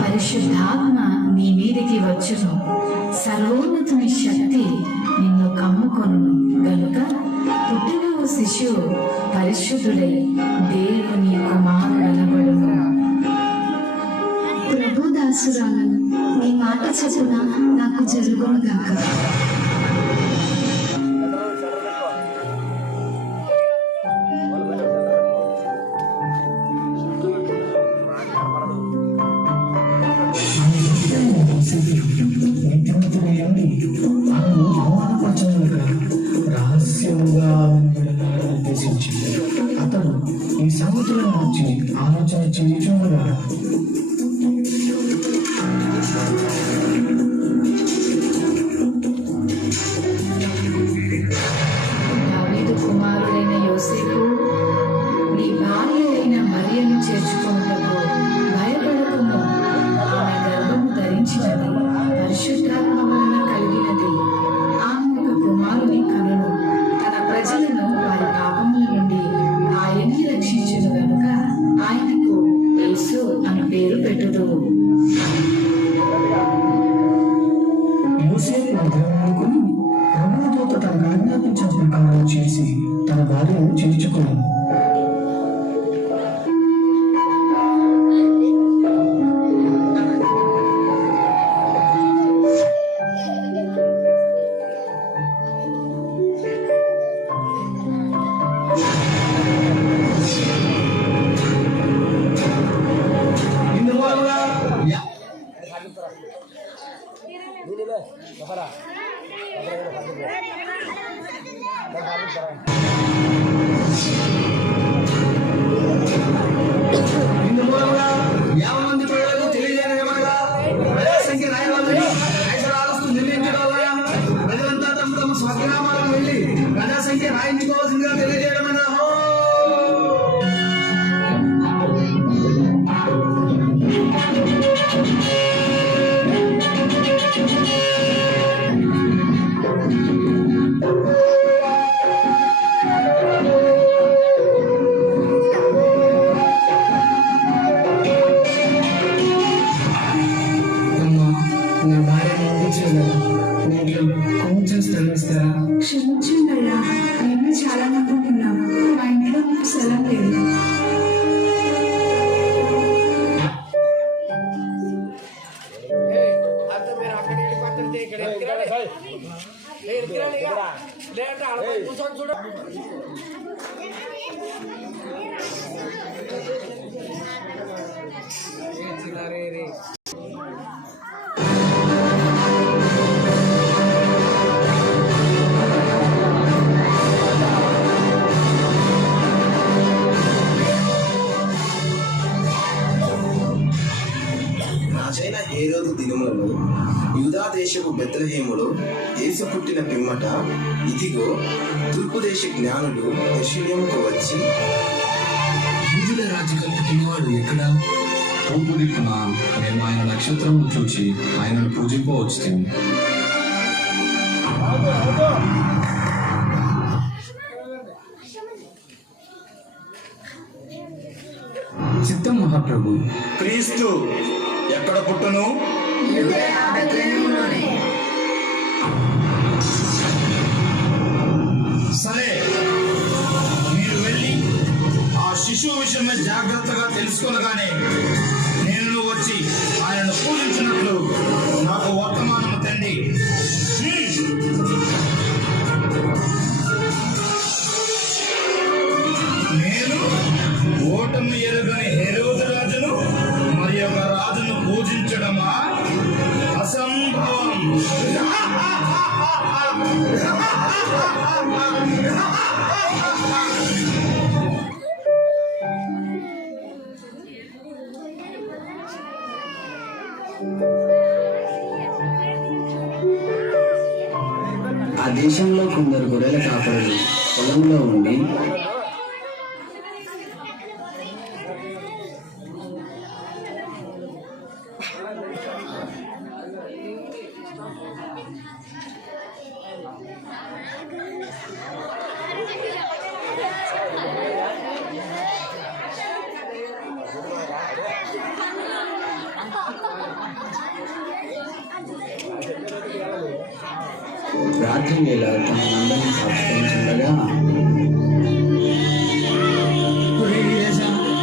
పరిశుద్ధాత్మ నీ మీదికి వచ్చును, సర్వోన్నతుని శక్తి నిన్ను కమ్ముకొను గనుక పుట్టిన శిశువు పరిశుద్ధుడై దేవుని కుమారుడనబడును. ప్రభు దాసురాలను నీ మాట చొప్పున నాకు జరుగును గాక. రహస్యంగా ఉద్దేశించి అతడు ఈ సంగతులను గురించి ఆలోచన చేయుచుండగా దావీదు కుమారుడైన యోసేపు, నీ భార్య అయిన మరియను చేర్చుకున్నటకు భయపడకుము. ఆమె గర్భము ధరించినది పరిశుద్ధాత్మ వలన కలిగినది. ఆమె ఒక కుమారుని కనును. తన ప్రజలను వారి పాపముల నుండి ఆయనే రక్షించును గనుక ఆయనకు యేసు అని పేరు పెట్టుదువు. యోసేపు నిద్రమేలుకొని ప్రభువుతో తనకు ఆజ్ఞాపించిన ప్రకారం చేసి తన భార్యను చేర్చుకున్నాడు. ప్రజలంతా తమ తమ స్వగ్రామాలకు వెళ్ళి ప్రజా సంఖ్య రాయించుకోవాల్సిందిగా తెలియజేయడం. నా భార్య కొంచెం శ్రమిస్తారా? క్షమించండియ్యా, మేము చాలా నమ్ముకున్నాము. మా ఇంట్లో మీకు స్థలం లేదు. రాజైన హేరోదు దినములలో యూదా దేశపు బెత్లెహేములో యేసు పుట్టిన పిమ్మట ఇదిగో తూర్పు దేశ జ్ఞానులు యెరూషలేముకు వచ్చి, యూదుల రాజుగా పుట్టినవాడు ఎక్కడ? తూర్పు దిక్కున మేము ఆయన నక్షత్రం చూచి ఆయనను పూజింపవచ్చును. ప్రభు. క్రీస్తు ఎక్కడ పుట్టును? సరే, మీరు వెళ్ళి ఆ శిశువు విషయమై జాగ్రత్తగా తెలుసుకొనగానే నేను వచ్చి ఆయనను పూజించినట్లు నాకు వర్తమానము తండి. నేను ఓటమి ఎరుగని హెరోదు రాజును మరి ఒక రాజును పూజించడమా? అసంభవం. ఆ దేశంలో కొందరు గొర్రెల కాపరులు పొలంలో ఉండి రాత్రి వేళ తమ మందని కాచుకొనిచుండగా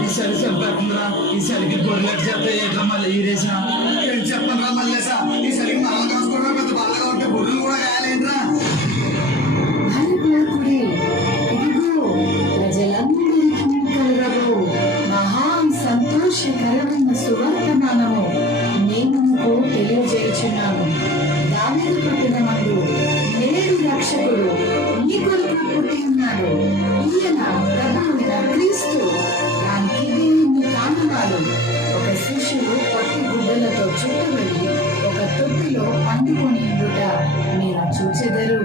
ఈసారి చంపేస్తుందిరా, ఈసారికి గొర్రెలకు చెప్తే ఎట్లా మళ్ళీ ఈరేసా చెప్పండి రా మళ్ళేసా. ఈసారికి మనం కాసుకోవడం పెద్ద బాగా ఉంటే గొర్రెలు కూడా కాయాలేంట్రా. భయపడకుడి, ఇదిగో ప్రజలందరికీ కలగబో మహా సంతోషకరమైన సువర్తమానము నేను మీకు తెలియజేయుచున్నాను. దావీదు పట్టణమందు నేడు రక్షకుడు మీ కొరకు పుట్టి ఉన్నాడు. ఈయన ప్రభువైన క్రీస్తు. దానికి మీ కానువాడు ఒక శిశువు పత్తి గుడ్డలతో చుట్టబడి ఒక తొట్టిలో పండుకొని ఉండుట మీరు చూచెదరు.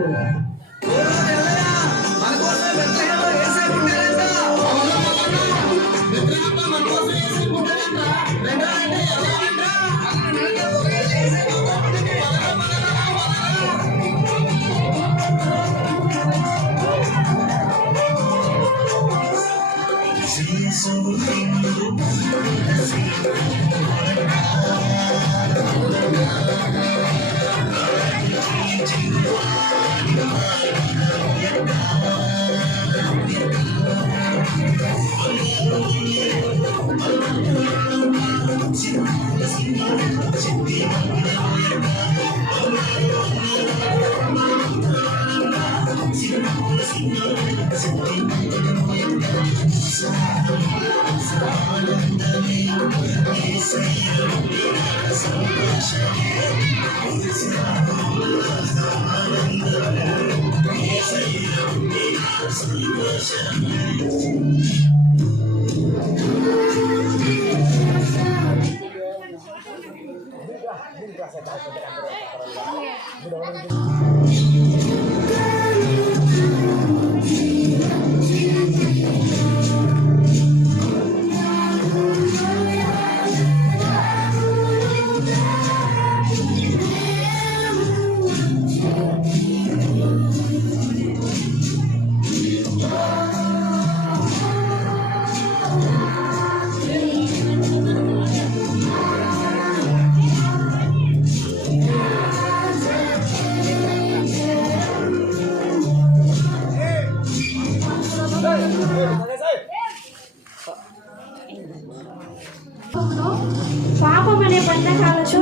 పాపం అనే బంధకాలతో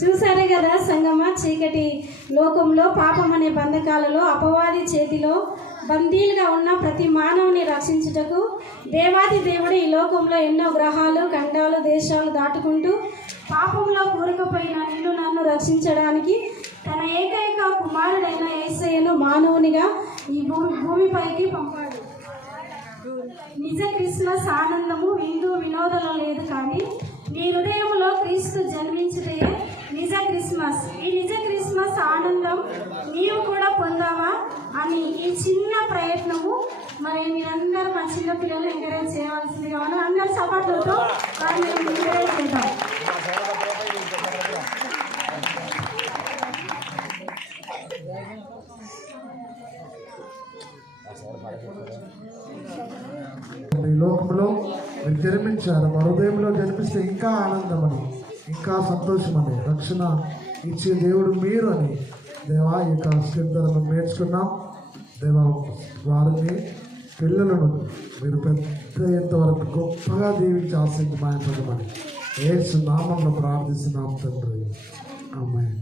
చూసారే కదా సంగమ, చీకటి లోకంలో పాపం అనే బంధకాలలో అపవాది చేతిలో బందీలుగా ఉన్న ప్రతి మానవుని రక్షించుటకు దేవాది దేవుడు ఈ లోకంలో ఎన్నో గ్రహాలు, ఖండాలు, దేశాలు దాటుకుంటూ పాపంలో కూరుకుపోయిన నిన్ను నన్ను రక్షించడానికి తన ఏకైక కుమారుడైన యేసయ్యను మానవునిగా ఈ భూమిపైకి పంపాడు. నిజ క్రిస్మస్ ఆనందము విందు వినోదంలో లేదు, కానీ నీ హృదయంలో క్రీస్తు జన్మించుటే నిజ క్రిస్మస్. ఈ నిజ క్రిస్మస్ ఆనందం నీవు కూడా పొందావా అని ఈ చిన్న ప్రయత్నము మరి మీరందరూ మా చిన్న పిల్లలు ఎంకరేజ్ చేయవలసిందిగా మనం అందరు సపోర్ట్లతో వారిని ఎంకరేజ్ చేద్దాం. లోకంలో మీరు జన్మించారు, మా హృదయంలో జన్మిస్తే ఇంకా ఆనందమని, ఇంకా సంతోషమని, రక్షణ ఇచ్చే దేవుడు మీరు అని దేవా ఈ యొక్క స్థిరతలను నేర్చుకున్నాం. దేవా వారిని పిల్లలను మీరు పెద్ద వరకు గొప్పగా దీవించి ఆశీర్వాదమని యేసు నామంలో ప్రార్థిస్తున్నాం తండ్రి. ఆమేన్.